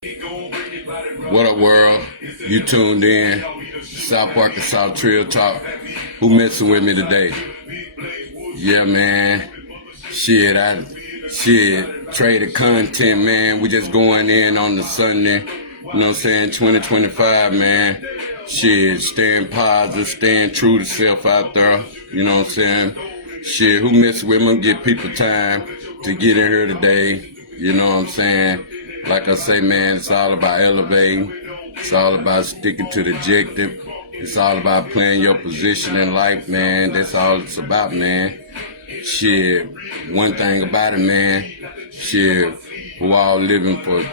What up, world? You tuned in. South Arkansas Trail Talk. Who messing with me today? Yeah, man. Shit, traded content, man. We just going in on the Sunday. You know what I'm saying? 2025, man. Shit, staying positive, staying true to self out there. You know what I'm saying? Shit, who messing with me? Give people time to get in here today. You know what I'm saying? Like I say, man, it's all about elevating. It's all about sticking to the objective. It's all about playing your position in life, man. That's all it's about, man. Shit, one thing about it, man, shit, who all living for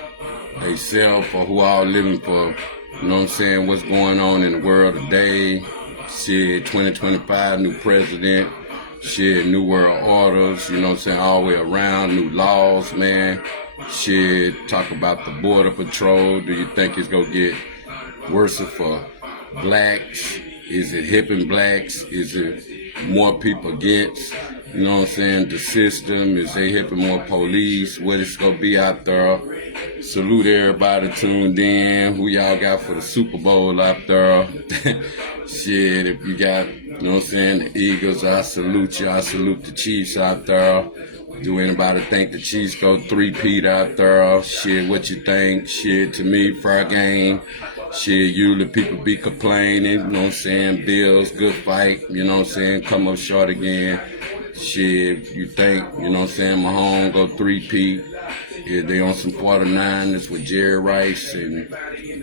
themselves or who all living for, you know what I'm saying, what's going on in the world today. Shit, 2025, new president. Shit, new world orders, you know what I'm saying, all the way around, new laws, man. Shit, talk about the border patrol. Do you think it's gonna get worse for blacks? Is it hipping blacks? Is it more people against, you know what I'm saying, the system? Is they hipping more police? What it's gonna be out there? Salute everybody tuned in. Who y'all got for the Super Bowl out there? Shit, if you got, you know what I'm saying, the Eagles, I salute you. I salute the Chiefs out there. Do anybody think the Chiefs go 3-peat out there? Shit, what you think? Shit, to me, fair game. Shit, usually people be complaining, you know what I'm saying? Bills, good fight, you know what I'm saying? Come up short again. Shit, you think, you know what I'm saying, Mahomes go 3-peat. Yeah, they on some 49ers with Jerry Rice and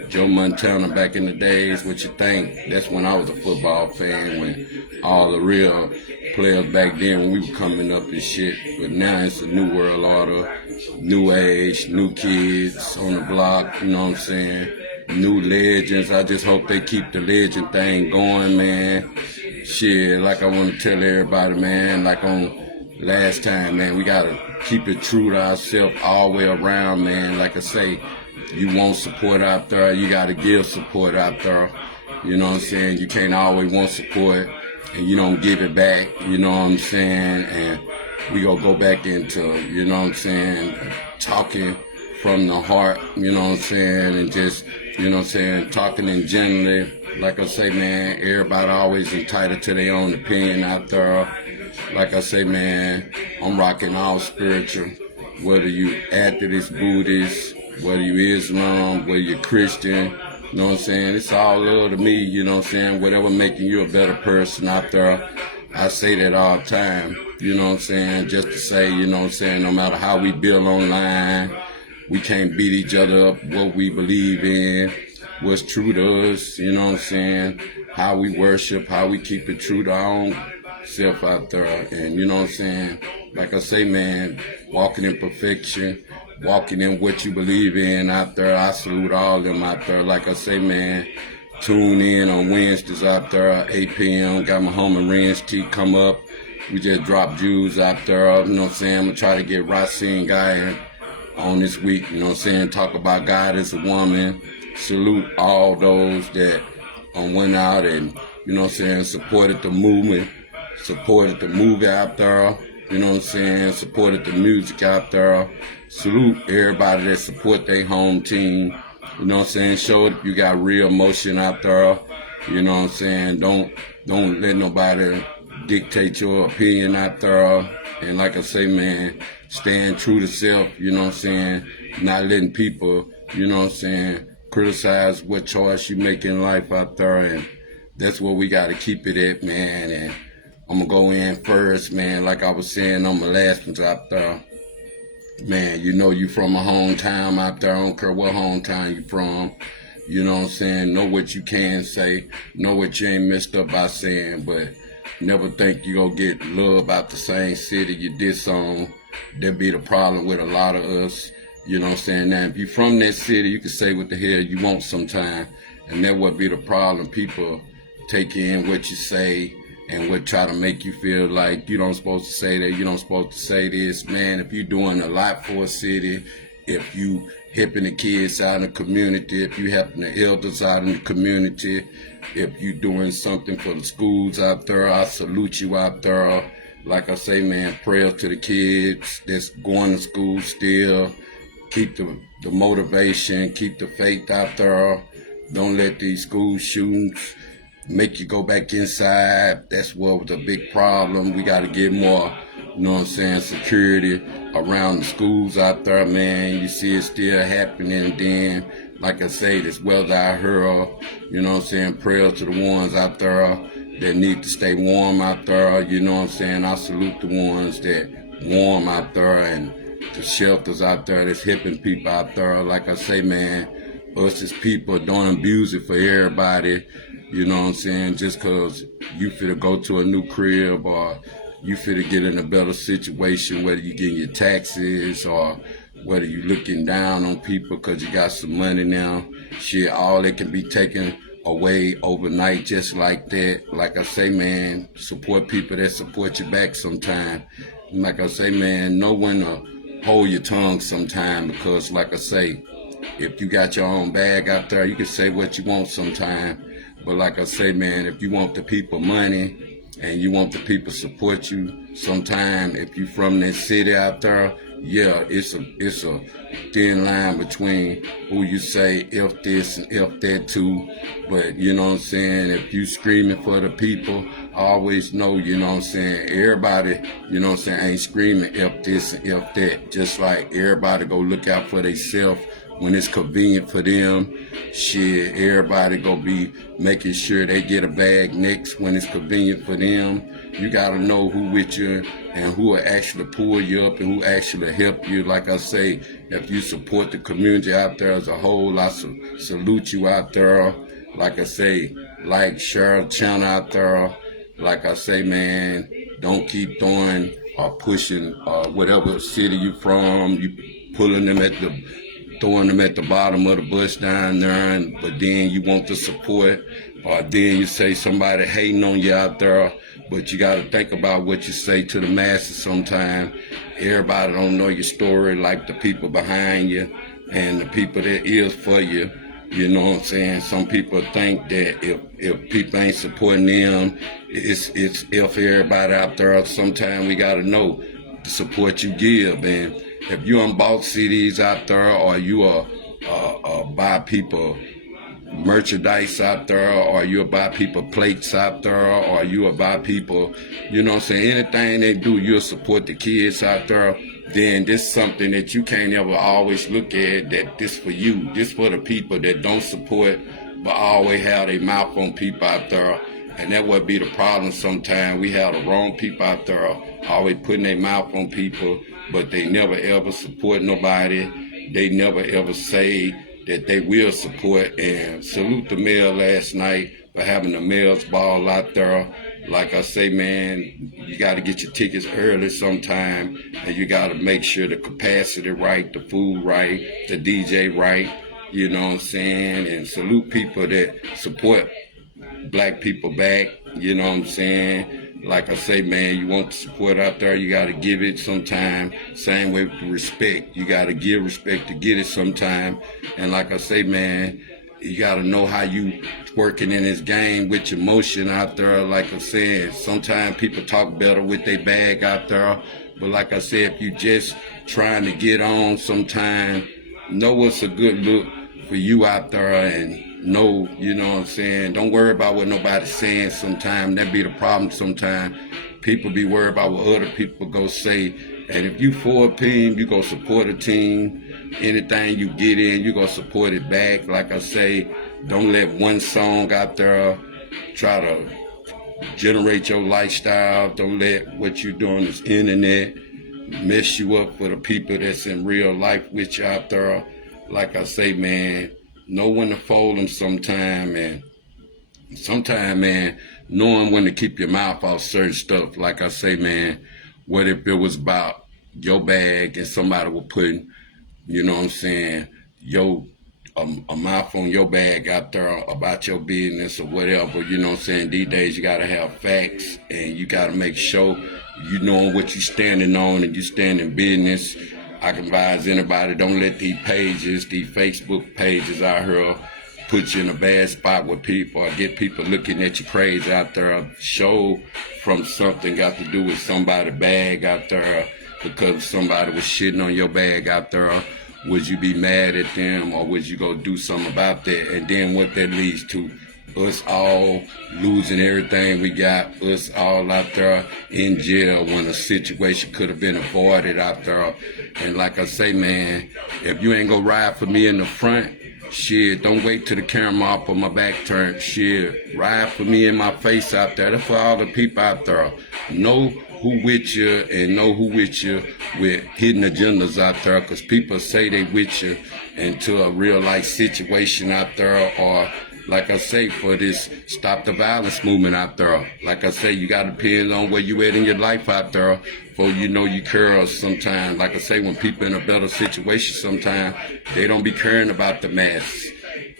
Joe Montana back in the days. What you think? That's when I was a football fan, when all the real players back then, when we were coming up and shit. But now it's a new world order, new age, new kids on the block, you know what I'm saying? New legends. I just hope they keep the legend thing going, man. Shit, like I want to tell everybody, man, like on last time, man, we got to keep it true to ourselves all the way around, man. Like I say, you want support out there, you got to give support out there. You know what I'm saying? You can't always want support and you don't give it back, you know what I'm saying? And we gonna go back into, you know what I'm saying, talking from the heart, you know what I'm saying, and just, you know what I'm saying, talking in generally. Like I say, man, everybody always entitled to their own opinion out there. Like I say, man, I'm rocking all spiritual, whether you Atheist, Buddhist, whether you Islam, whether you're Christian, you know what I'm saying? It's all love to me, you know what I'm saying? Whatever making you a better person out there. I say that all the time, you know what I'm saying? Just to say, you know what I'm saying, no matter how we build online, we can't beat each other up, what we believe in, what's true to us, you know what I'm saying? How we worship, how we keep it true to our own self out there. And you know what I'm saying? Like I say, man, walking in perfection, walking in what you believe in out there. I salute all of them out there. Like I say, man, tune in on Wednesdays out there, 8 p.m. Got my homie Ren's T come up. We just dropped Jews out there. You know what I'm saying? I'm going to try to get Racine Guy on this week. You know what I'm saying? Talk about God as a woman. Salute all those that went out and, you know what I'm saying, supported the movement, supported the movie out there. You know what I'm saying? Supported the music out there. Salute everybody that support their home team. You know what I'm saying? Show it you got real emotion out there. You know what I'm saying? Don't let nobody dictate your opinion out there. And like I say, man, staying true to self, you know what I'm saying? Not letting people, you know what I'm saying, criticize what choice you make in life out there. And that's where we got to keep it at, man. And I'm going to go in first, man, like I was saying on my last ones out there. Man, you know you from a hometown out there. I don't care what hometown you from. You know what I'm saying? Know what you can say. Know what you ain't messed up by saying. But never think you gonna get love out the same city you diss on. That be the problem with a lot of us. You know what I'm saying? Now, if you from that city, you can say what the hell you want sometime. And that would be the problem. People take in what you say and would try to make you feel like you don't supposed to say that, you don't supposed to say this. Man, if you're doing a lot for a city, if you helping the kids out in the community, if you helping the elders out in the community, if you doing something for the schools out there, I salute you out there. Like I say, man, prayers to the kids that's going to school still. keep the motivation, keep the faith out there. Don't let these school shootings make you go back inside. That's what was a big problem. We got to get more, you know what I'm saying, security around the schools out there, man. You see it still happening. Then, like I say, this weather I heard, you know what I'm saying, prayers to the ones out there that need to stay warm out there. You know what I'm saying? I salute the ones that warm out there and the shelters out there that's helping people out there. Like I say, man, us as people don't abuse it for everybody. You know what I'm saying? Just because you finna go to a new crib or you finna get in a better situation, whether you getting your taxes or whether you looking down on people because you got some money now. Shit, all that can be taken away overnight just like that. Like I say, man, support people that support you back sometime. And like I say, man, know when to hold your tongue sometime because, like I say, if you got your own bag out there, you can say what you want sometime. But like I say, man, if you want the people money and you want the people support you sometime, if you from that city out there, yeah, it's a thin line between who you say F this and F that to. But you know what I'm saying, if you screaming for the people, always know, you know what I'm saying, everybody, you know what I'm saying, ain't screaming F this and F that. Just like everybody go look out for themselves when it's convenient for them. Shit, everybody gonna be making sure they get a bag next when it's convenient for them. You gotta know who with you and who will actually pull you up and who actually help you. Like I say, if you support the community out there as a whole, I salute you out there. Like I say, like, share the channel out there. Like I say, man, don't keep throwing or pushing whatever city you from. You pulling them throwing them at the bottom of the bus down there, but then you want the support, or then you say somebody hating on you out there, but you got to think about what you say to the masses sometime. Everybody don't know your story like the people behind you and the people that is for you. You know what I'm saying? Some people think that if people ain't supporting them, it's if everybody out there. Sometimes we got to know the support you give. And if you unbox CDs out there, or you buy people merchandise out there, or you buy people plates out there, or you buy people, you know what I'm saying, anything they do, you'll support the kids out there. Then this is something that you can't ever always look at, that this for you. This for the people that don't support but always have their mouth on people out there. And that would be the problem sometimes. We have the wrong people out there always putting their mouth on people, but they never ever support nobody. They never ever say that they will support. And salute the mayor last night for having the mayor's ball out there. Like I say, man, you got to get your tickets early sometime, and you got to make sure the capacity right, the food right, the DJ right, you know what I'm saying? And salute people that support black people back, you know what I'm saying? Like I say, man, you want the support out there, you got to give it sometime. Same way with respect. You got to give respect to get it sometime. And like I say, man, you got to know how you working in this game with your motion out there. Like I said, sometimes people talk better with their bag out there. But like I said, if you just trying to get on sometime, know what's a good look for you out there, and know, you know what I'm saying, don't worry about what nobody's saying sometime. That be the problem sometime. People be worried about what other people go say. And if you for a team, you go support a team. Anything you get in, you go support it back. Like I say, don't let one song out there try to generate your lifestyle. Don't let what you're doing is internet mess you up for the people that's in real life with you out there. Like I say, man, know when to fold them sometime, and sometime, man, knowing when to keep your mouth off certain stuff. Like I say, man, what if it was about your bag and somebody was putting, you know what I'm saying, a mouth on your bag out there about your business or whatever, you know what I'm saying? These days you gotta have facts, and you gotta make sure you know what you're standing on, and you stand in business. I can advise anybody, don't let these pages, these Facebook pages out here put you in a bad spot with people, or get people looking at you crazy out there. Show from something got to do with somebody's bag out there, because somebody was shitting on your bag out there, would you be mad at them, or would you go do something about that? And then what that leads to, us all losing everything we got, us all out there in jail when a situation could have been avoided out there. And like I say, man, if you ain't gonna ride for me in the front, shit, don't wait till the camera off or my back turned. Shit, ride for me in my face out there. That's for all the people out there. Know who with you and know who with you with hidden agendas out there, because people say they with you into a real life situation out there, or like I say, for this Stop the Violence movement out there. Like I say, you got to depend on where you at in your life out there before you know you care sometimes. Like I say, when people in a better situation sometimes, they don't be caring about the masses.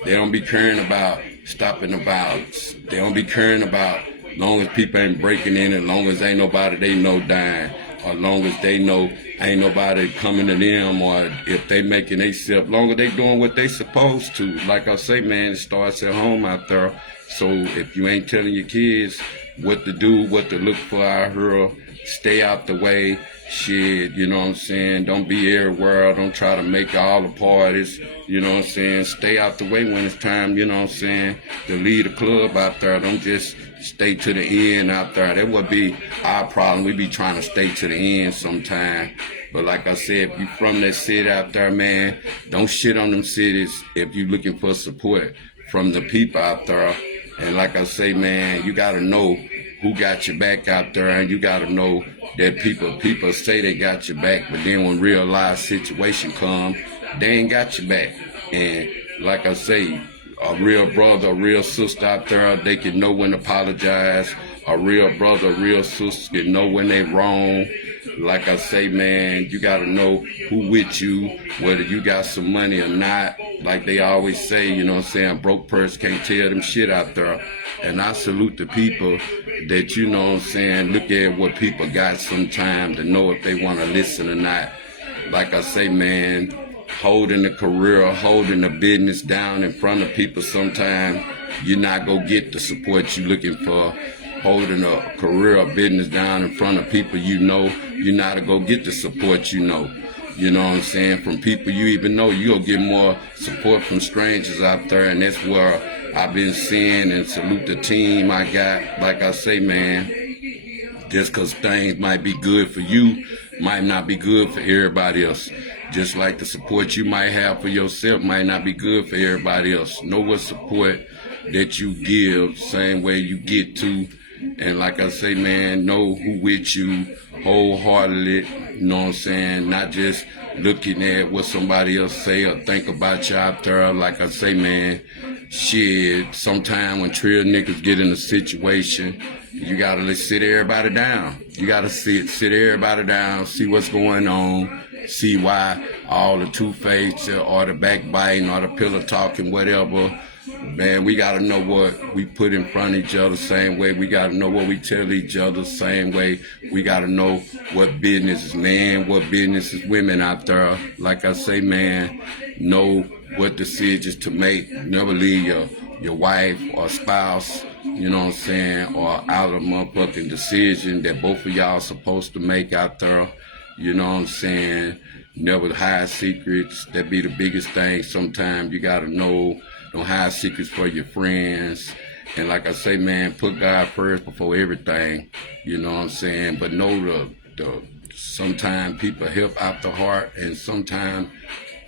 They don't be caring about stopping the violence. They don't be caring about long as people ain't breaking in, as long as ain't nobody they know dying, or long as they know ain't nobody coming to them, or if they making themselves, long as they doing what they supposed to. Like I say, man, it starts at home out there. So if you ain't telling your kids what to do, what to look for out here, stay out the way. Shit, you know what I'm saying? Don't be everywhere. Don't try to make all the parties. You know what I'm saying? Stay out the way when it's time, you know what I'm saying, to lead a club out there. Don't just stay to the end out there. That would be our problem. We be trying to stay to the end sometime. But like I said, if you from that city out there, man, don't shit on them cities if you looking for support from the people out there. And like I say, man, you got to know who got your back out there, and you got to know that people say they got your back, but then when real life situation come, they ain't got your back. And like I say, a real brother, a real sister out there, they can know when to apologize. A real brother, a real sister can know when they wrong. Like I say, man, you got to know who with you, whether you got some money or not. Like they always say, you know what I'm saying, broke person can't tell them shit out there. And I salute the people that, you know what I'm saying, look at what people got sometime to know if they want to listen or not. Like I say, man, holding the career, holding the business down in front of people sometime, you're not going to get the support you're looking for. Holding a career or business down in front of people you know, you're not going to go get the support you know. You know what I'm saying? From people you even know, you'll get more support from strangers out there, and that's where I've been seeing, and salute the team I got. Like I say, man, just because things might be good for you, might not be good for everybody else. Just like the support you might have for yourself might not be good for everybody else. Know what support that you give, same way you get to. And like I say, man, know who with you wholeheartedly, you know what I'm saying? Not just looking at what somebody else say or think about you out there. Like I say, man, shit, sometime when trail niggas get in a situation, you gotta sit everybody down. You gotta sit everybody down, see what's going on, see why all the two-faced or the backbiting or the pillow talking, whatever. Man, we got to know what we put in front of each other same way. We got to know what we tell each other same way. We got to know what business is men, what business is women out there. Like I say, man, know what decisions to make. Never leave your wife or spouse, you know what I'm saying, or out of motherfucking decision that both of y'all supposed to make out there. You know what I'm saying? Never hide secrets. That be the biggest thing. Sometimes you got to know. Don't hide secrets for your friends. And like I say, man, put God first before everything. You know what I'm saying? But know the sometimes people help out the heart, and sometimes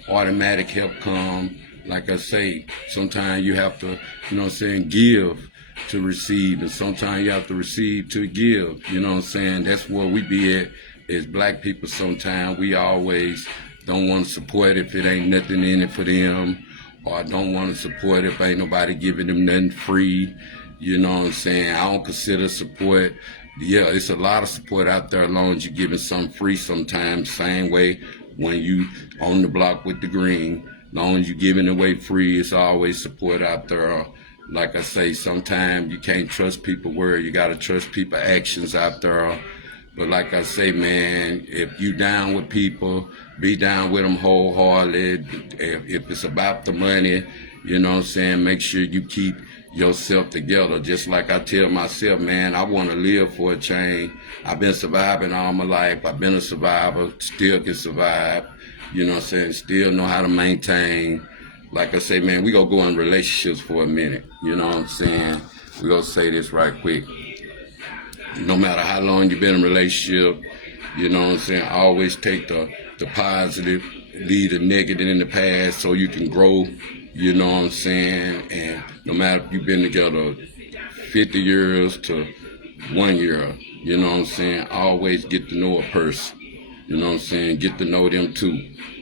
automatic help come. Like I say, sometimes you have to, you know what I'm saying, give to receive, and sometimes you have to receive to give. You know what I'm saying? That's where we be at as black people sometimes. We always don't want to support if it ain't nothing in it for them, or I don't want to support if ain't nobody giving them nothing free. You know what I'm saying? I don't consider support. Yeah, it's a lot of support out there as long as you're giving something free sometimes. Same way when you on the block with the green. As long as you're giving away free, it's always support out there. Like I say, sometimes you can't trust people word. You got to trust people actions out there. But like I say, man, if you down with people, be down with them wholeheartedly. If it's about the money, you know what I'm saying, make sure you keep yourself together. Just like I tell myself, man, I want to live for a change. I've been surviving all my life. I've been a survivor, still can survive. You know what I'm saying? Still know how to maintain. Like I say, man, we gonna go in relationships for a minute. You know what I'm saying? We gonna say this right quick. No matter how long you've been in a relationship, you know what I'm saying, always take the positive, leave the negative in the past so you can grow, you know what I'm saying? And no matter if you've been together 50 years to 1 year, you know what I'm saying, always get to know a person. You know what I'm saying? Get to know them too.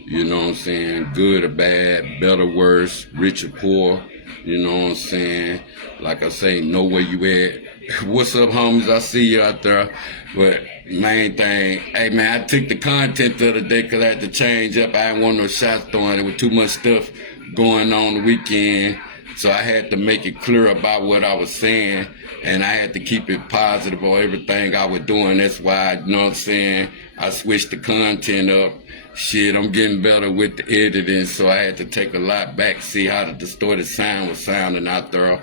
You know what I'm saying? Good or bad, better, worse, rich or poor. You know what I'm saying? Like I say, know where you at. What's up, homies? I see you out there. But main thing, hey man, I took the content the other day because I had to change up. I didn't want no shots throwing. There was too much stuff going on the weekend. So I had to make it clear about what I was saying. And I had to keep it positive on everything I was doing. That's why, you know what I'm saying, I switched the content up. Shit, I'm getting better with the editing, so I had to take a lot back, see how the distorted sound was sounding out there.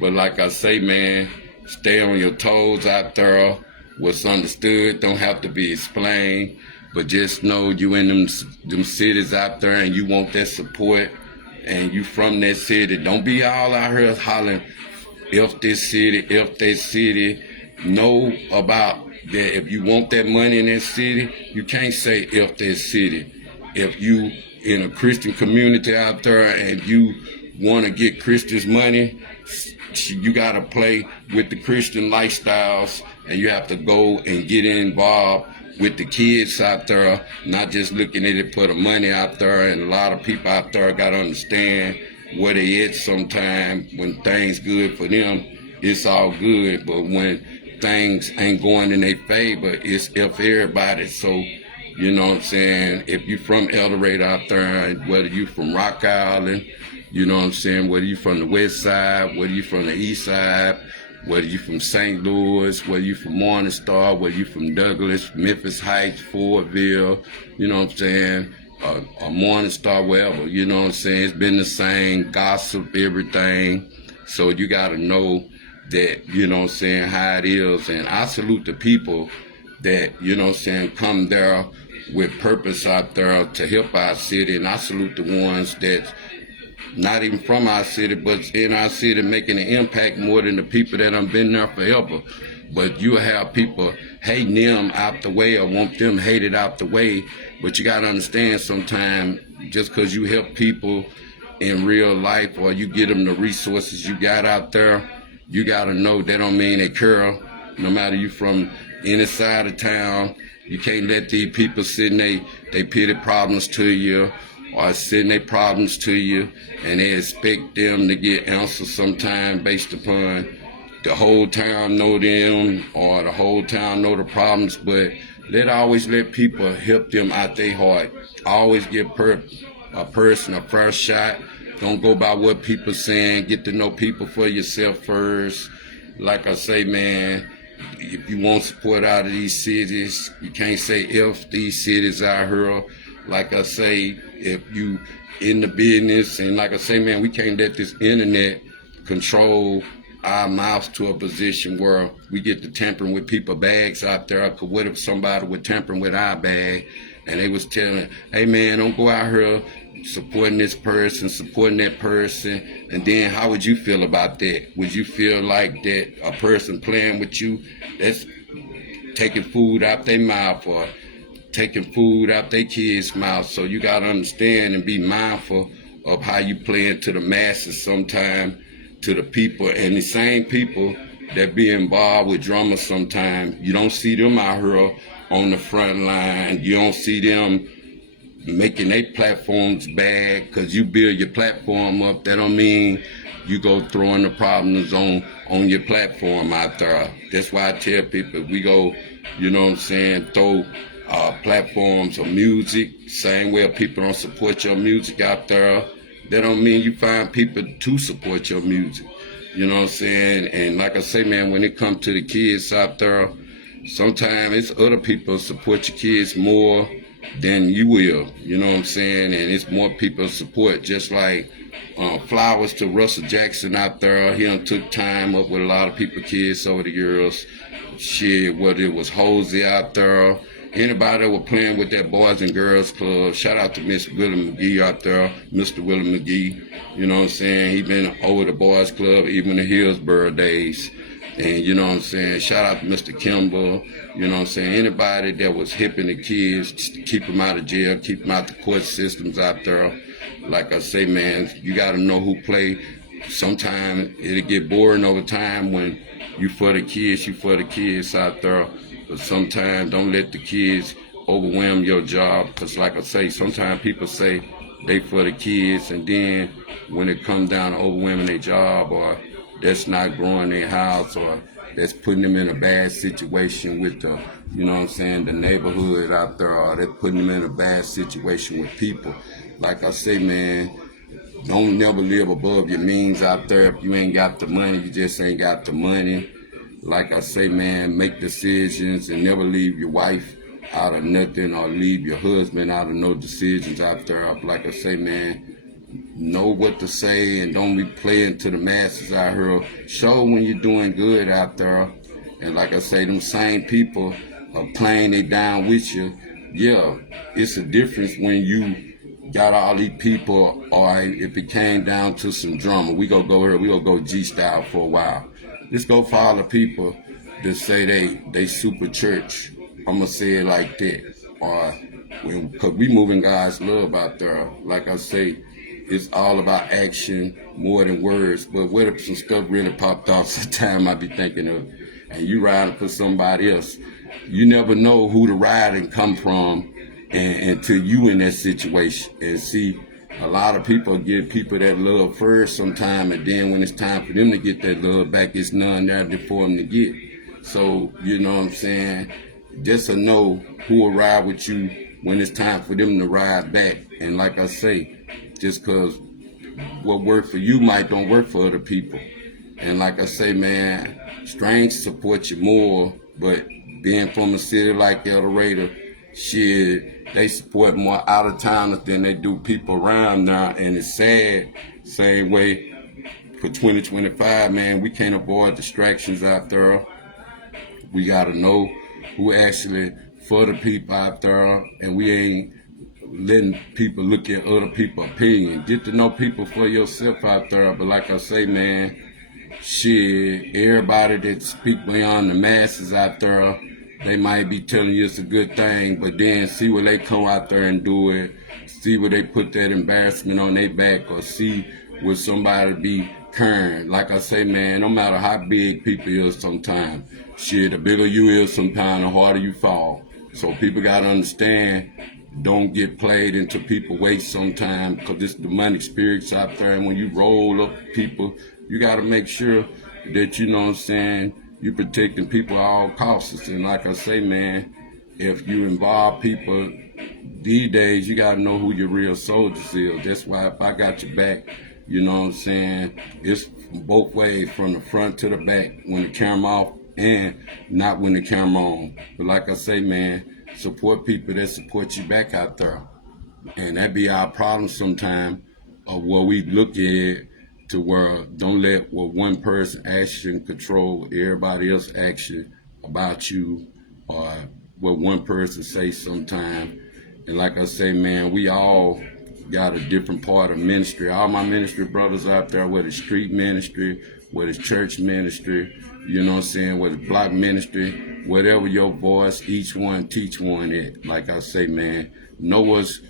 But like I say, man, stay on your toes out there. What's understood don't have to be explained. But just know you in them cities out there and you want that support and you from that city. Don't be all out here hollering, if this city, if that city. Know about that if you want that money in that city, you can't say if that city. If you in a Christian community out there and you want to get Christians money, you got to play with the Christian lifestyles and you have to go and get involved with the kids out there, not just looking at it for the money out there. And a lot of people out there got to understand where they at sometime. When things good for them, it's all good. But when things ain't going in their favor, it's if everybody. So, you know what I'm saying, if you from El Dorado out there, whether you from Rock Island, you know what I'm saying, whether you from the west side, whether you from the east side, whether you from St. Louis, whether you from Morningstar, whether you from Douglas, Memphis Heights, Fordville, you know what I'm saying, or Morningstar, wherever, you know what I'm saying, it's been the same, gossip, everything. So you got to know that, you know what I'm saying, how it is. And I salute the people that, you know what I'm saying, come there with purpose out there to help our city. And I salute the ones that's not even from our city, but in our city making an impact more than the people that have been there forever. But you have people hating them out the way or want them hated out the way. But you got to understand sometimes just because you help people in real life or you get them the resources you got out there, you got to know that don't mean they care. No matter you from any side of town, you can't let these people send they pity problems to you or send their problems to you and they expect them to get answers sometime based upon the whole town know them or the whole town know the problems. But always let people help them out their heart. Always give a person a first shot. Don't go by what people saying. Get to know people for yourself first. Like I say, man, if you want support out of these cities, you can't say if these cities out here. Like I say, if you in the business, and like I say, man, we can't let this internet control our mouths to a position where we get to tampering with people's bags out there. Cause what if somebody was tampering with our bag and they was telling, hey man, don't go out here supporting this person, supporting that person, and then how would you feel about that? Would you feel like that a person playing with you that's taking food out their mouth or taking food out their kids' mouth? So you got to understand and be mindful of how you play into the masses sometimes, to the people. And the same people that be involved with drama sometimes, you don't see them out here on the front line. You don't see them making their platforms bad because you build your platform up. That don't mean you go throwing the problems on your platform out there. That's why I tell people, we go, you know what I'm saying, throw platforms of music, same way people don't support your music out there. That don't mean you find people to support your music. You know what I'm saying? And like I say, man, when it comes to the kids out there, sometimes it's other people support your kids more than you will. You know what I'm saying? And it's more people support. Just like flowers to Russell Jackson out there. He done took time up with a lot of people, kids over the years. Shit, whether it was Hosey out there, Anybody that was playing with that Boys and Girls Club, shout out to Mr. Willie McGee out there, Mr. Willie McGee. You know what I'm saying? He been over the Boys Club, even the Hillsborough days. And you know what I'm saying? Shout out to Mr. Kimball. You know what I'm saying? Anybody that was hipping the kids, keep them out of jail, keep them out the court systems out there. Like I say, man, you got to know who play. Sometimes it'll get boring over time when you for the kids out there. But sometimes don't let the kids overwhelm your job. Because like I say, sometimes people say they for the kids, and then when it comes down to overwhelming their job, or that's not growing their house, or that's putting them in a bad situation with the, you know what I'm saying, the neighborhood out there, or they're putting them in a bad situation with people. Like I say, man, don't never live above your means out there. If you ain't got the money, you just ain't got the money. Like I say, man, make decisions and never leave your wife out of nothing, or leave your husband out of no decisions out there. Like I say, man, know what to say and don't be playing to the masses out here. Show when you're doing good out there. And like I say, them same people are playing they down with you. Yeah, it's a difference when you got all these people, or if it came down to some drama, we gonna go here, we gonna go G-style for a while. Let's go follow people that say they super church. I'm gonna say it like that. Or because we moving God's love out there. Like I say, it's all about action more than words. But what if some stuff really popped off sometime I be thinking of, and you riding for somebody else? You never know who the riding come from until you in that situation. And see, a lot of people give people that love first sometime, and then when it's time for them to get that love back, it's none there for them to get. So, you know what I'm saying? Just to know who will ride with you when it's time for them to ride back. And like I say, just because what worked for you might don't work for other people. And like I say, man, strangers support you more, but being from a city like El Dorado, shit, they support more out of towners than they do people around now. And it's sad, same way for 2025, man, we can't avoid distractions out there. We got to know who actually for the people out there, and we ain't letting people look at other people's opinion. Get to know people for yourself out there. But like I say, man, shit, everybody that speak beyond the masses out there, they might be telling you it's a good thing, but then see where they come out there and do it, see where they put that embarrassment on their back, or see where somebody be caring. Like I say, man, no matter how big people is sometimes, shit, the bigger you is sometimes, the harder you fall. So people got to understand, don't get played into people waste sometimes, because it's demonic spirits out there. And when you roll up people, you got to make sure that, you know what I'm saying, you protecting people at all costs. And like I say, man, if you involve people these days, you got to know who your real soldiers is. That's why if I got your back, you know what I'm saying, it's both ways, from the front to the back, when the camera off and not when the camera on. But like I say, man, support people that support you back out there. And that be our problem sometimes, of where we look at it, to where don't let what one person action control everybody else action about you, or what one person say sometime. And like I say, man, we all got a different part of ministry. All my ministry brothers out there, whether it's street ministry, whether it's church ministry, you know what I'm saying, whether it's block ministry, whatever your voice, each one teach one it. Like I say, man, know what's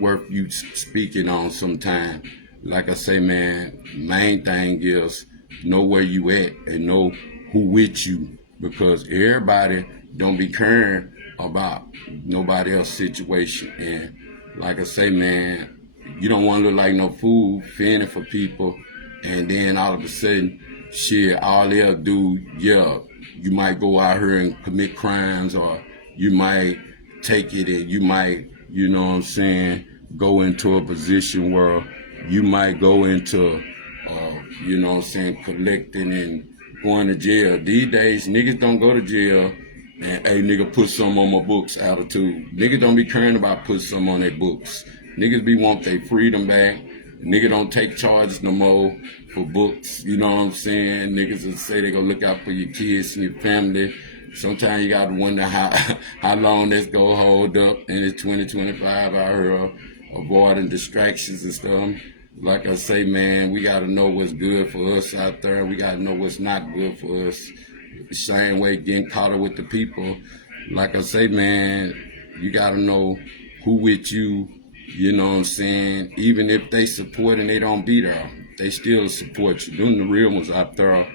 worth you speaking on sometime. Like I say, man, main thing is know where you at and know who with you, because everybody don't be caring about nobody else's situation. And like I say, man, you don't want to look like no fool fending for people, and then all of a sudden, shit, all they'll do, yeah, you might go out here and commit crimes, or you might take it and you might, you know what I'm saying, go into a position where you might go into, you know what I'm saying, collecting and going to jail. These days, niggas don't go to jail and, hey, nigga, put some on my books attitude. Niggas don't be caring about put some on their books. Niggas be want their freedom back. Niggas don't take charges no more for books, you know what I'm saying? Niggas will say they gonna look out for your kids and your family. sometimes you got to wonder how long this go hold up in this 2025 out here, avoiding distractions and stuff. Like I say, man, we got to know what's good for us out there. We got to know what's not good for us. The same way getting caught up with the people. Like I say, man, you got to know who with you, you know what I'm saying? Even if they support and they don't be there, they still support you. Them the real ones out there.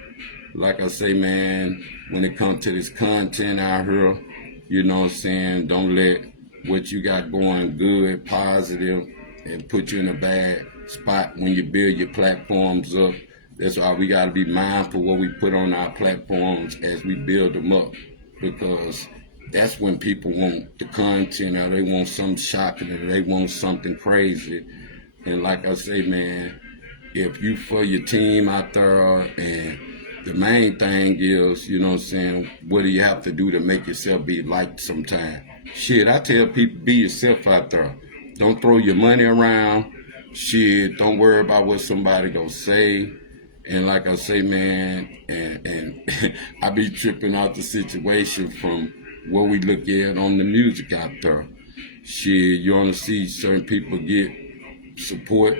Like I say, man, when it comes to this content out here, you know what I'm saying, don't let what you got going good, positive, and put you in a bad spot when you build your platforms up. That's why we got to be mindful what we put on our platforms as we build them up, because that's when people want the content, or they want something shocking, or they want something crazy. And like I say, man, if you for your team out there, and the main thing is, you know what I'm saying, what do you have to do to make yourself be liked sometime? Shit, I tell people, be yourself out there. Don't throw your money around. Shit, don't worry about what somebody gonna say. And like I say, man, and I be tripping out the situation from what we look at on the music out there. Shit, you only see certain people get support.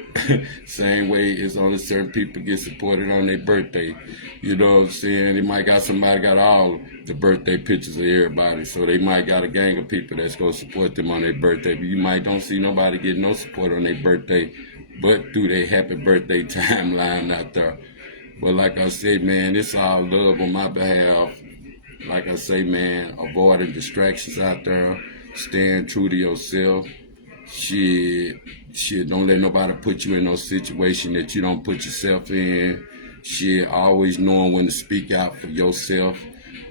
Same way it's only certain people get supported on their birthday. You know what I'm saying? They might got somebody got all the birthday pictures of everybody, so they might got a gang of people that's gonna support them on their birthday. But you might don't see nobody get no support on their birthday, but through their happy birthday timeline out there. But like I said, man, it's all love on my behalf. Like I say, man, avoiding distractions out there, staying true to yourself. Shit, don't let nobody put you in no situation that you don't put yourself in. Shit, always knowing when to speak out for yourself.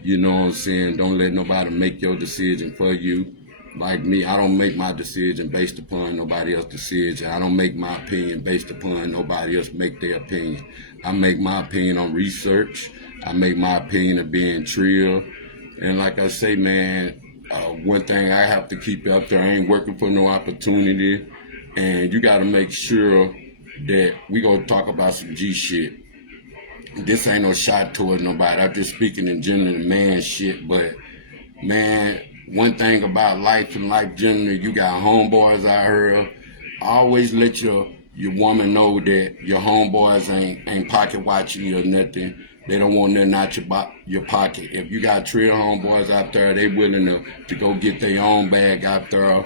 You know what I'm saying? Don't let nobody make your decision for you. Like me, I don't make my decision based upon nobody else's decision. I don't make my opinion based upon nobody else make their opinion. I make my opinion on research. I make my opinion of being trill. And like I say, man, one thing I have to keep out there, I ain't working for no opportunity. And you got to make sure that we gonna talk about some G shit. This ain't no shot toward nobody. I'm just speaking in general man shit. But man, one thing about life and life generally, you got homeboys out here. Always let your woman know that your homeboys ain't pocket watching you or nothing. They don't want nothing out your pocket. If you got trill homeboys out there, they willing to go get their own bag out there.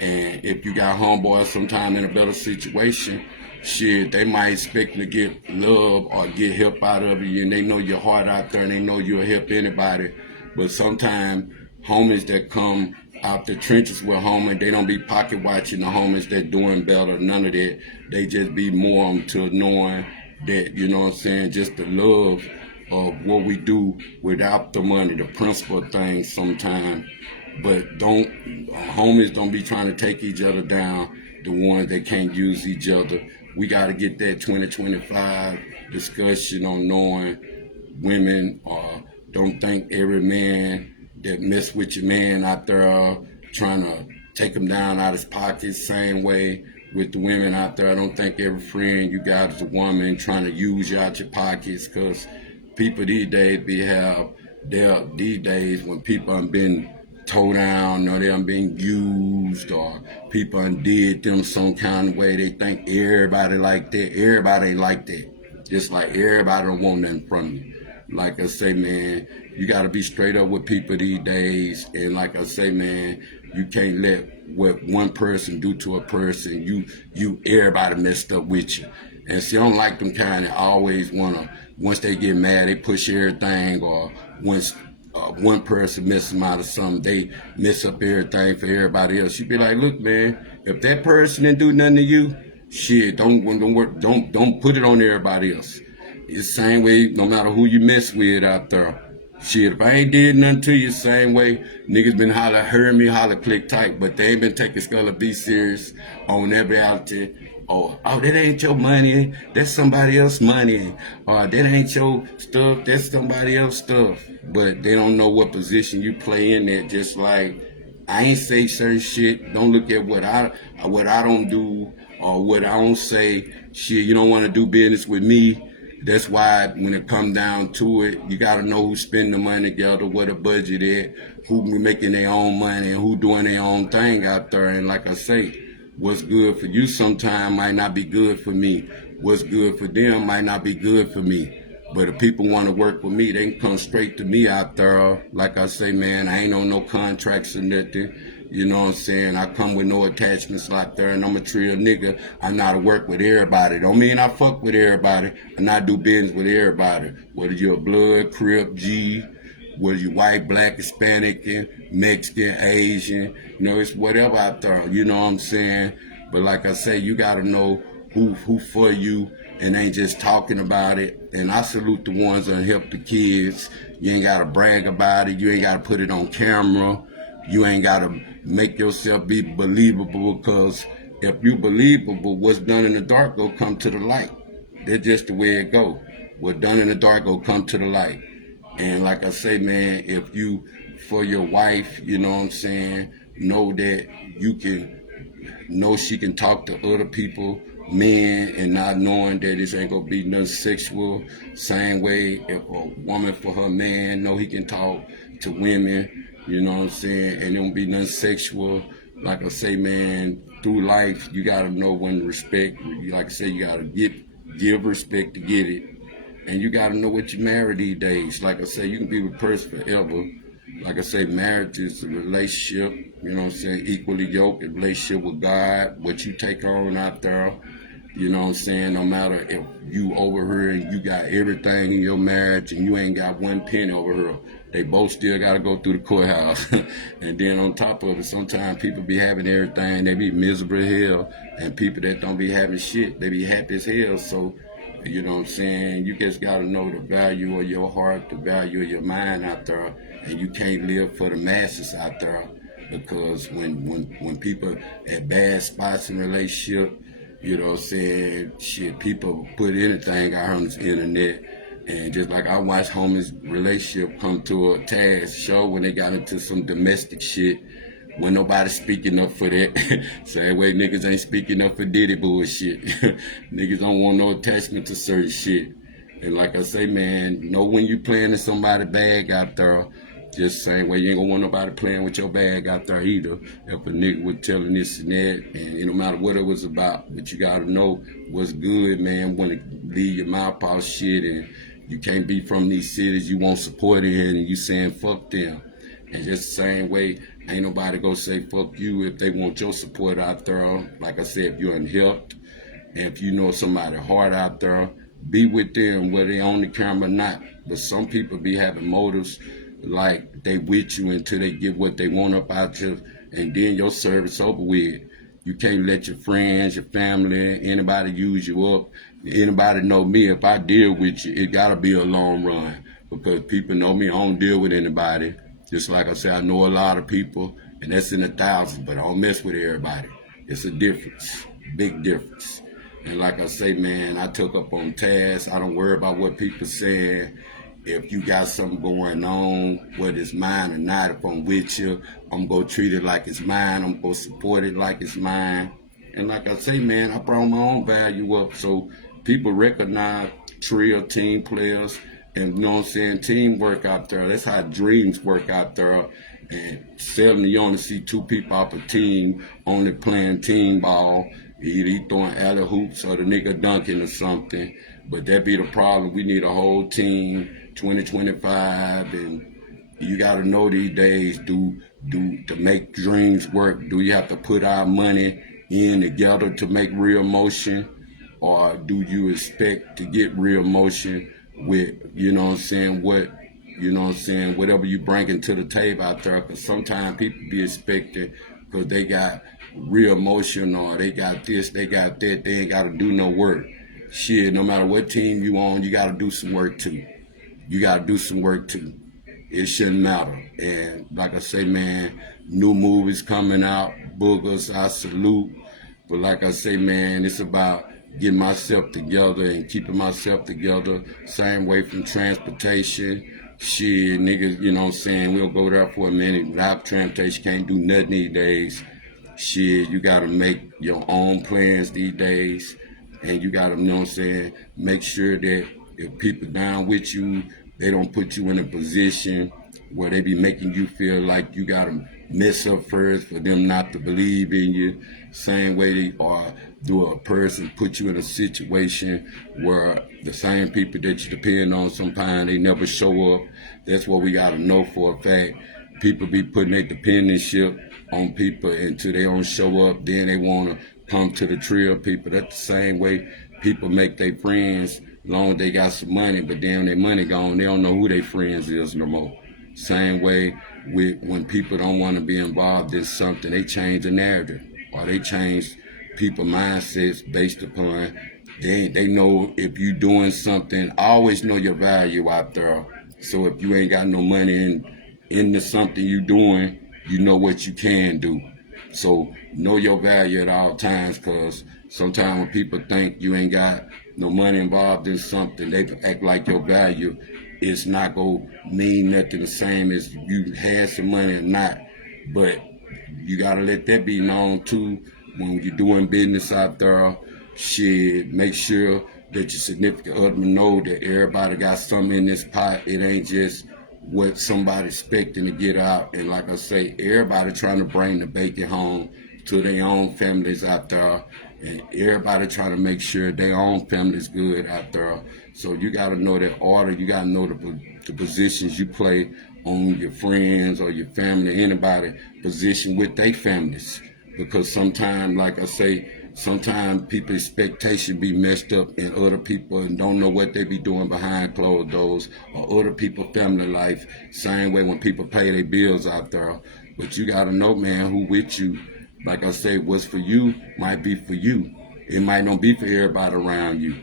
And if you got homeboys sometime in a better situation, shit, they might expect to get love or get help out of you, and they know your heart out there, and they know you'll help anybody. But sometimes homies that come out the trenches with homies, they don't be pocket watching the homies that doing better, none of that. They just be more into knowing that, you know what I'm saying, just the love of what we do without the money, the principle things sometimes. But homies don't be trying to take each other down, the ones that can't use each other. We got to get that 2025 discussion on knowing women, don't think every man that mess with your man out there trying to take him down out of his pockets. Same way with the women out there. I don't think every friend you got is a woman trying to use you out your pockets, because people these days these days when people have been towed down, or they done been used, or people done did them some kind of way, they think everybody like that. Everybody ain't like that. Just like everybody don't want nothing from you. Like I say, man, you got to be straight up with people these days. And like I say, man, you can't let what one person do to a person, you everybody messed up with you. And see, I don't like them kind that always want to, once they get mad, they push everything, or once one person messes them out of something, they mess up everything for everybody else. You be like, look, man, if that person didn't do nothing to you, shit, don't put it on everybody else. It's the same way, no matter who you mess with out there. Shit, if I ain't did nothing to you, same way, niggas been hearing me holler click tight, but they ain't been taking Skulla B serious on their reality. Oh, that ain't your money, that's somebody else's money. That ain't your stuff, that's somebody else's stuff. But they don't know what position you play in there. Just like, I ain't say certain shit. Don't look at what I don't do or what I don't say. Shit, you don't want to do business with me, That's why when it come down to it, you gotta know who spend the money together, what a budget is, who making their own money, and who doing their own thing out there. And like I say, what's good for you sometime might not be good for me. What's good for them might not be good for me. But if people want to work with me, they can come straight to me out there. Like I say, man, I ain't on no contracts or nothing. You know what I'm saying? I come with no attachments out there, and I'm a real nigga. I know how to work with everybody. Don't mean I fuck with everybody. I not do business with everybody. Whether you're a blood, Crip, G, whether you white, black, Hispanic, Mexican, Asian, you know, it's whatever out there. You know what I'm saying? But like I say, you gotta know who for you and ain't just talking about it. And I salute the ones that help the kids. You ain't gotta brag about it. You ain't gotta put it on camera. You ain't gotta make yourself be believable, because if you believable, what's done in the dark will come to the light. That's just the way it go. What's done in the dark will come to the light. And like I say, man, if you, for your wife, you know what I'm saying, know that you can, know she can talk to other people, men, and not knowing that this ain't gonna be nothing sexual. Same way, if a woman for her man, know he can talk to women, you know what I'm saying, and it won't be nothing sexual. Like I say, man, through life, you gotta know when to respect. Like I say, you gotta give respect to get it. And you gotta know what you marry these days. Like I say, you can be with a person forever. Like I say, marriage is a relationship, you know what I'm saying, equally yoked, a relationship with God, what you take on out there, you know what I'm saying, no matter if you over her and you got everything in your marriage and you ain't got one penny over her, they both still gotta go through the courthouse. And then on top of it, sometimes people be having everything, they be miserable as hell, and people that don't be having shit, they be happy as hell. So, you know what I'm saying, you just gotta know the value of your heart, the value of your mind out there, and you can't live for the masses out there, because when people at bad spots in relationship, you know what I'm saying, shit, people put anything out on this internet. And just like I watched homies' relationship come to a task show when they got into some domestic shit, when nobody speaking up for that. Same way niggas ain't speaking up for Diddy bullshit. Niggas don't want no attachment to certain shit. And like I say, man, know when you playing in somebody's bag out there. Just same way you ain't gonna want nobody playing with your bag out there either. If a nigga was telling this and that, and no matter what it was about, but you gotta know what's good, man. When to leave your mouth off shit, and you can't be from these cities you won't support it, and you saying fuck them. And just the same way, ain't nobody gonna say fuck you if they want your support out there. Like I said, if you're unhelped, and if you know somebody hard out there, be with them, whether they on the camera or not. But some people be having motives like they with you until they get what they want up out you, and then your service over with. You can't let your friends, your family, anybody use you up. Anybody know me, if I deal with you, it gotta be a long run, because people know me, I don't deal with anybody. Just like I said, I know a lot of people, and that's in the thousands, but I don't mess with everybody. It's a difference, big difference. And like I say, man, I took up on tasks. I don't worry about what people saying. If you got something going on, whether it's mine or not, if I'm with you, I'm going to treat it like it's mine. I'm going to support it like it's mine. And like I say, man, I brought my own value up, so people recognize trio team players, and you know what I'm saying, teamwork out there. That's how dreams work out there. And seldom you only see two people off a team only playing team ball. Either he throwing alley hoops or the nigga dunking or something. But that be the problem. We need a whole team, 2025, and you gotta know these days, do to make dreams work, do you have to put our money in together to make real motion, or do you expect to get real motion with, you know what I'm saying, whatever you bringing to the table out there? Because sometimes people be expecting, because they got real motion, or they got this, they got that, they ain't gotta do no work. Shit, no matter what team you on, you gotta do some work too. You gotta do some work too. It shouldn't matter. And like I say, man, new movies coming out, boogers, I salute. But like I say, man, it's about getting myself together and keeping myself together. Same way from transportation. Shit, niggas, you know what I'm saying, we'll go there for a minute. Without transportation, can't do nothing these days. Shit, you gotta make your own plans these days. And you gotta, you know what I'm saying, make sure that If people down with you, they don't put you in a position where they be making you feel like you gotta mess up first for them not to believe in you. Same way they are do a person put you in a situation where the same people that you depend on sometimes they never show up. That's what we gotta know for a fact. People be putting their dependentship on people until they don't show up, then they wanna come to the trail people. That's the same way people make their friends long as they got some money, but then when their money gone, they don't know who their friends is no more. Same way with when people don't want to be involved in something, they change the narrative or they change people mindsets based upon they know if you doing something, always know your value out there. So if you ain't got no money into something you doing, you know what you can do. So know your value at all times, cause sometimes when people think you ain't got no money involved in something, they act like your value is not gonna mean nothing the same as you had some money or not. But you gotta let that be known too when you're doing business out there. Shit, make sure that your significant other know that everybody got something in this pot. It ain't just what somebody expecting to get out. And like I say, everybody trying to bring the bacon home to their own families out there. And everybody trying to make sure their own family's good out there. So you got to know that order. You got to know the positions you play on your friends or your family, anybody position with their families. Because sometimes, like I say, sometimes people's expectation be messed up in other people and don't know what they be doing behind closed doors or other people's family life. Same way when people pay their bills out there. But you got to know, man, who with you. Like I say, what's for you might be for you. It might not be for everybody around you.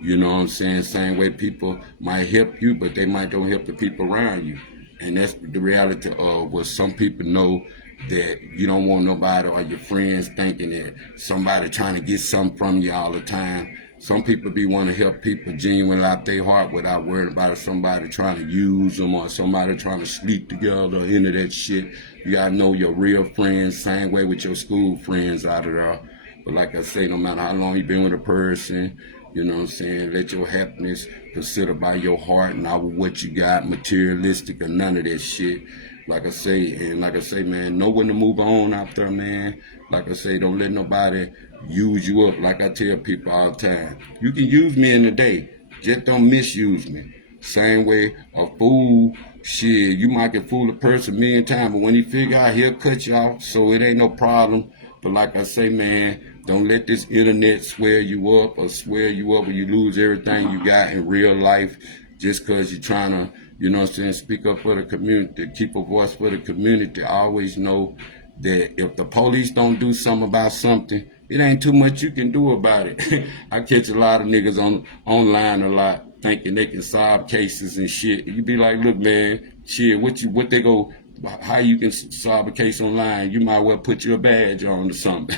You know what I'm saying? Same way people might help you, but they might don't help the people around you. And that's the reality of what some people know, that you don't want nobody or your friends thinking that somebody trying to get something from you all the time. Some people be want to help people genuinely out their heart without worrying about somebody trying to use them or somebody trying to sleep together or into that shit. You gotta know your real friends, same way with your school friends out of there. But like I say, no matter how long you been with a person, you know what I'm saying, let your happiness consider by your heart, not what you got, materialistic or none of that shit. Like I say, man, know when to move on out there, man. Like I say, don't let nobody use you up. Like I tell people all the time, you can use me in the day, just don't misuse me. Same way, a fool, shit, you might can fool a person a million times, but when he figure out, he'll cut you off, so it ain't no problem. But like I say, man, don't let this internet swear you up or swear you up when you lose everything you got in real life just because you're trying to, you know what I'm saying, speak up for the community, keep a voice for the community. Always know that if the police don't do something about something, it ain't too much you can do about it. I catch a lot of niggas online a lot thinking they can solve cases and shit. You be like, look, man, shit, what they go, how you can solve a case online? You might well put your badge on or something,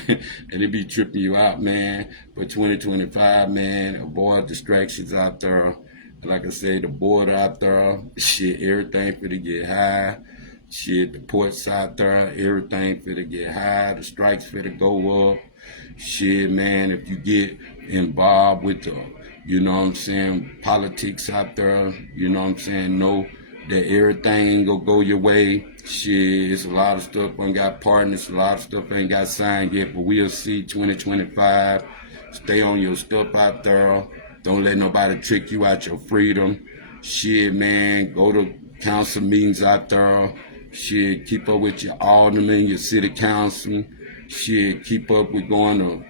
and it be tripping you out, man. But 2025, man, avoid distractions out there. Like I said, the border out there, shit, everything for to get high. Shit, the ports out there, everything for to get high. The strikes for to go up. Shit, man, if you get involved with the, you know what I'm saying, politics out there, you know what I'm saying, know that everything ain't gonna go your way. Shit, it's a lot of stuff ain't got partners, a lot of stuff ain't got signed yet, but we'll see 2025. Stay on your stuff out there. Don't let nobody trick you out your freedom. Shit, man, go to council meetings out there. Shit, keep up with your alderman, your city council. Shit, keep up with going to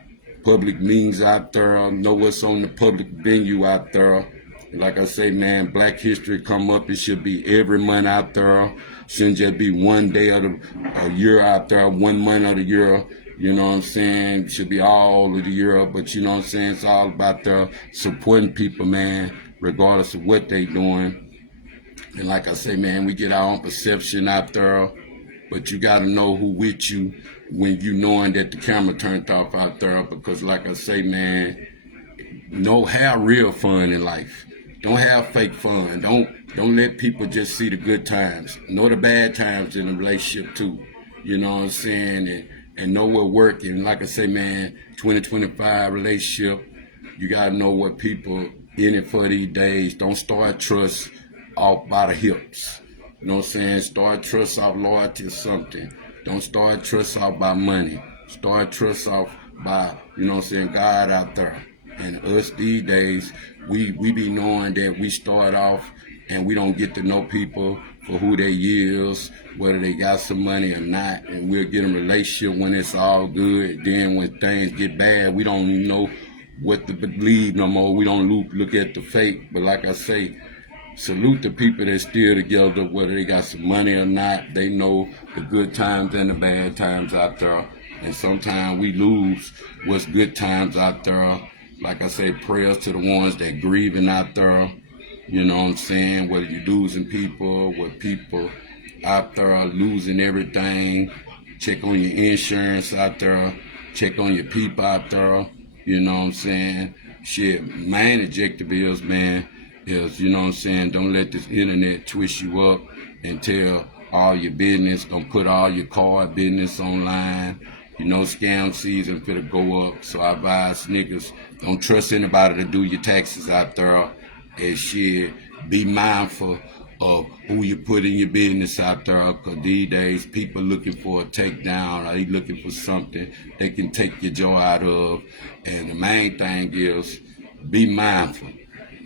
public meetings out there. Know what's on the public venue out there. Like I say, man, Black History come up. It should be every month out there. Shouldn't just be one day of a year out there, 1 month of the year. You know what I'm saying? It should be all of the year. But you know what I'm saying? It's all about supporting people, man, regardless of what they doing. And like I say, man, we get our own perception out there. But you got to know who with you when you knowing that the camera turned off out there. Because like I say, man, have real fun in life. Don't have fake fun. Don't let people just see the good times. Know the bad times in a relationship too. You know what I'm saying? And know what work. And like I say, man, 2025 relationship, you gotta know what people in it for these days. Don't start trust off by the hips. You know what I'm saying? Start trust off loyalty or something. Don't start trust off by money. Start trust off by, you know what I'm saying, God out there. And us these days, we be knowing that we start off and we don't get to know people for who they is, whether they got some money or not, and we'll get in a relationship when it's all good. Then when things get bad, we don't even know what to believe no more. We don't look at the fake. But like I say, salute the people that still together, whether they got some money or not. They know the good times and the bad times out there. And sometimes we lose what's good times out there. Like I say, prayers to the ones that grieving out there. You know what I'm saying? Whether you're losing people, where people out there are losing everything. Check on your insurance out there. Check on your people out there. You know what I'm saying? Shit, main objective is, man, is, you know what I'm saying, don't let this internet twist you up and tell all your business. Don't put all your card business online. You know, scam season finna go up. So I advise niggas, don't trust anybody to do your taxes out there. And shit, be mindful of who you put in your business out there, because these days people looking for a takedown, or they looking for something they can take your joy out of. And the main thing is, be mindful.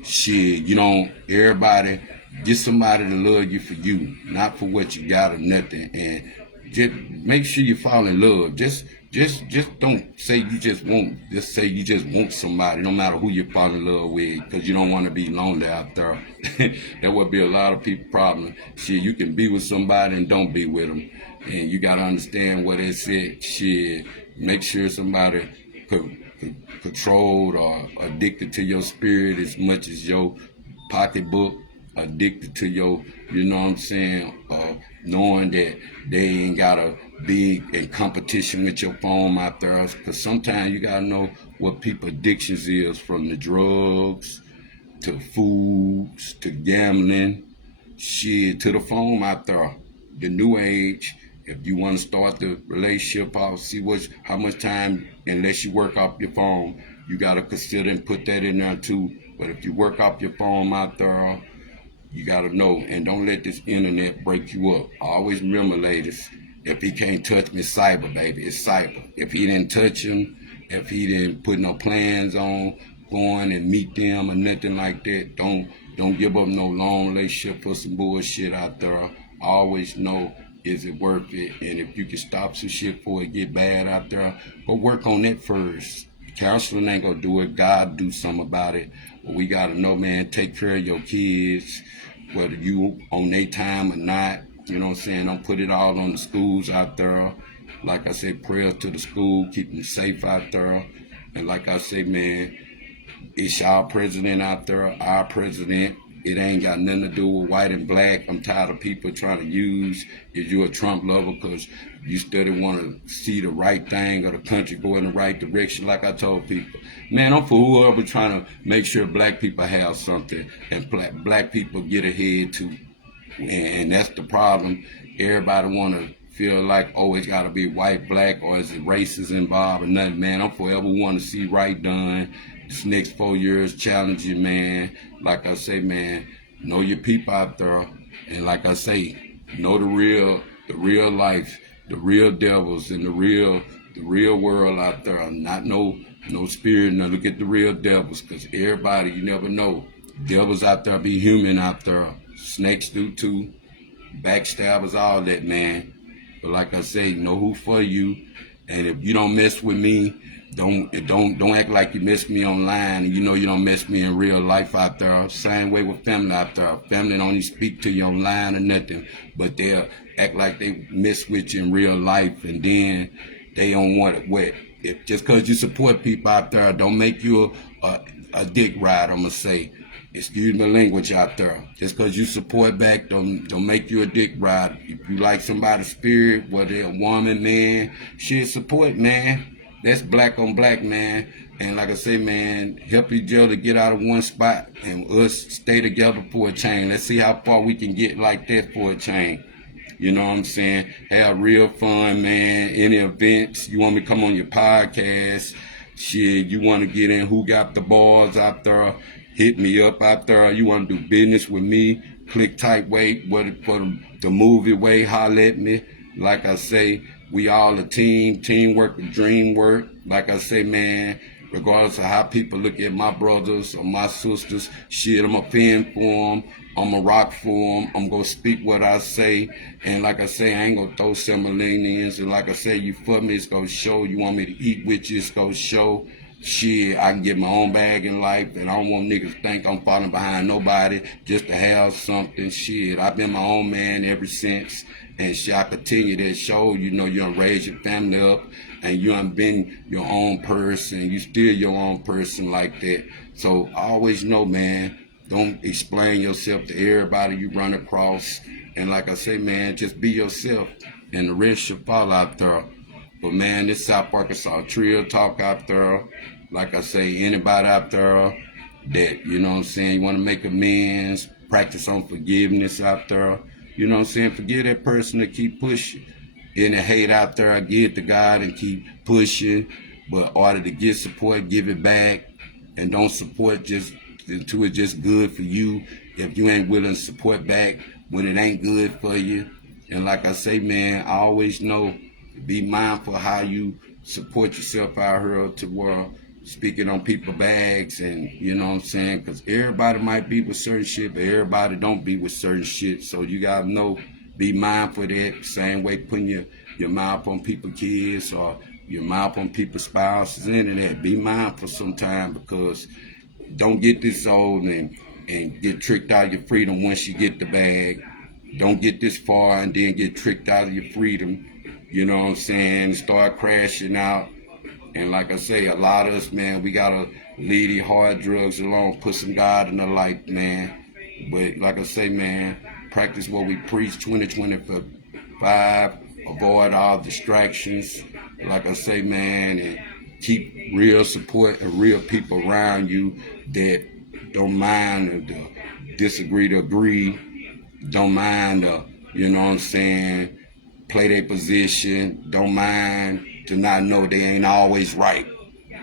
Shit, you know, everybody, get somebody to love you for you, not for what you got or nothing. And just make sure you fall in love. Just don't say you just want. Just say you just want somebody, no matter who you fall in love with, because you don't want to be lonely out there. That would be a lot of people problem. Shit, you can be with somebody and don't be with them, and you gotta understand what they said. Shit, make sure somebody controlled or addicted to your spirit as much as your pocketbook, addicted to your, you know what I'm saying, knowing that they ain't gotta be in competition with your phone out there. Because sometimes you gotta know what people addictions is, from the drugs to foods to gambling, shit, to the phone out there. The new age, if you want to start the relationship off, see how much time, unless you work off your phone, you gotta consider and put that in there too. But if you work off your phone out there, you gotta know, and don't let this internet break you up. Always remember, ladies, if he can't touch me, cyber, baby, it's cyber. If he didn't touch him, if he didn't put no plans on going and meet them or nothing like that, don't give up no long relationship for some bullshit out there. Always know, is it worth it? And if you can stop some shit before it get bad out there, go work on that first. Counseling ain't gonna do it. God do something about it. But we gotta know, man, take care of your kids, whether you on their time or not. You know what I'm saying? Don't put it all on the schools out there. Like I said, prayers to the school, keep them safe out there. And like I say, man, it's our president out there, our president. It ain't got nothing to do with white and black. I'm tired of people trying to use, if you're a Trump lover, because you still want to see the right thing or the country go in the right direction. Like I told people, man, I'm for whoever trying to make sure black people have something and black people get ahead too. And that's the problem. Everybody want to feel like, oh, it's got to be white, black, or is it races involved or nothing, man. I'm forever want to see right done. This next 4 years challenging, man. Like I say, man, know your people out there. And like I say, know the real life, the real devils and the real world out there. Not no spirit. Now look at the real devils, because everybody, you never know. Devils out there be human out there. Snakes do too. Backstabbers, all that, man. But like I say, know who for you. And if you don't mess with me, don't act like you mess me online, and you know you don't mess me in real life out there. Same way with family out there. Family don't even speak to you online or nothing, but they'll act like they mess with you in real life, and then they don't want it wet. If just because you support people out there, don't make you a dick ride, I'm gonna say. Excuse my language out there. Just because you support back, don't make you a dick ride. If you like somebody's spirit, whether they're a woman, man, shit, support, man. That's black on black, man. And like I say, man, help each other get out of one spot and us stay together for a change. Let's see how far we can get like that for a change. You know what I'm saying? Have real fun, man. Any events, you want me to come on your podcast, shit, you want to get in who got the balls out there, hit me up out there. You want to do business with me, click type way, for the movie way, holler at me. Like I say, we all a team, teamwork, dream work. Like I say, man, regardless of how people look at my brothers or my sisters, shit, I'm a fan for them. I'm a rock for them. I'm going to speak what I say. And like I say, I ain't going to throw similarities. And like I say, you for me, it's going to show. You want me to eat with you, it's going to show. Shit, I can get my own bag in life, and I don't want niggas to think I'm falling behind nobody just to have something. Shit, I've been my own man ever since, and shit, I continue that show. You know, you done raise your family up, and you done been your own person. You still your own person like that. So I always know, man, don't explain yourself to everybody you run across. And like I say, man, just be yourself, and the rest should fall out there. But man, this South Arkansas Trill Talk out there. Like I say, anybody out there that, you know what I'm saying, you want to make amends, practice on forgiveness out there. You know what I'm saying? Forgive that person to keep pushing. Any hate out there, I give it to God and keep pushing. But in order to get support, give it back. And don't support just until it's just good for you. If you ain't willing to support back when it ain't good for you. And like I say, man, I always know, be mindful how you support yourself out here to where speaking on people's bags, and you know what I'm saying, because everybody might be with certain shit, but everybody don't be with certain shit. So you gotta know, be mindful of that. Same way putting your mouth on people's kids or your mouth on people's spouses and that. Be mindful sometimes, because don't get this old and get tricked out of your freedom once you get the bag. Don't get this far and then get tricked out of your freedom. You know what I'm saying? Start crashing out. And like I say, a lot of us, man, we gotta leave these hard drugs alone, put some God in the life, man. But like I say, man, practice what we preach 2025, avoid all distractions. Like I say, man, and keep real support and real people around you that don't mind to disagree to agree, don't mind to, you know what I'm saying, play their position, don't mind to not know they ain't always right.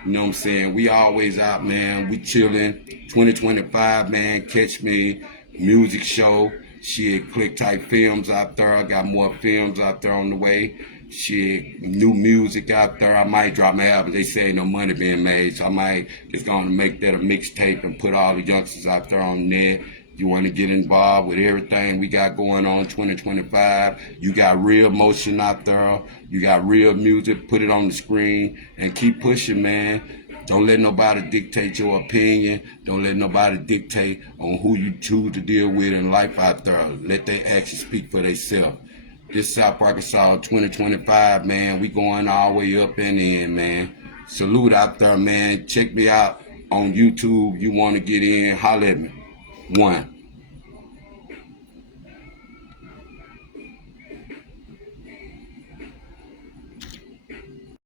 You know what I'm saying? We always out, man. We chilling. 2025, man. Catch me. Music show. Shit, click type films out there. I got more films out there on the way. Shit, new music out there. I might drop my album. They say ain't no money being made, so I might just gonna make that a mixtape and put all the youngsters out there on there. You want to get involved with everything we got going on 2025. You got real motion out there. You got real music. Put it on the screen and keep pushing, man. Don't let nobody dictate your opinion. Don't let nobody dictate on who you choose to deal with in life out there. Let their actions speak for themselves. This South Arkansas 2025, man. We going all the way up and in, man. Salute out there, man. Check me out on YouTube. You want to get in, holler at me. 1.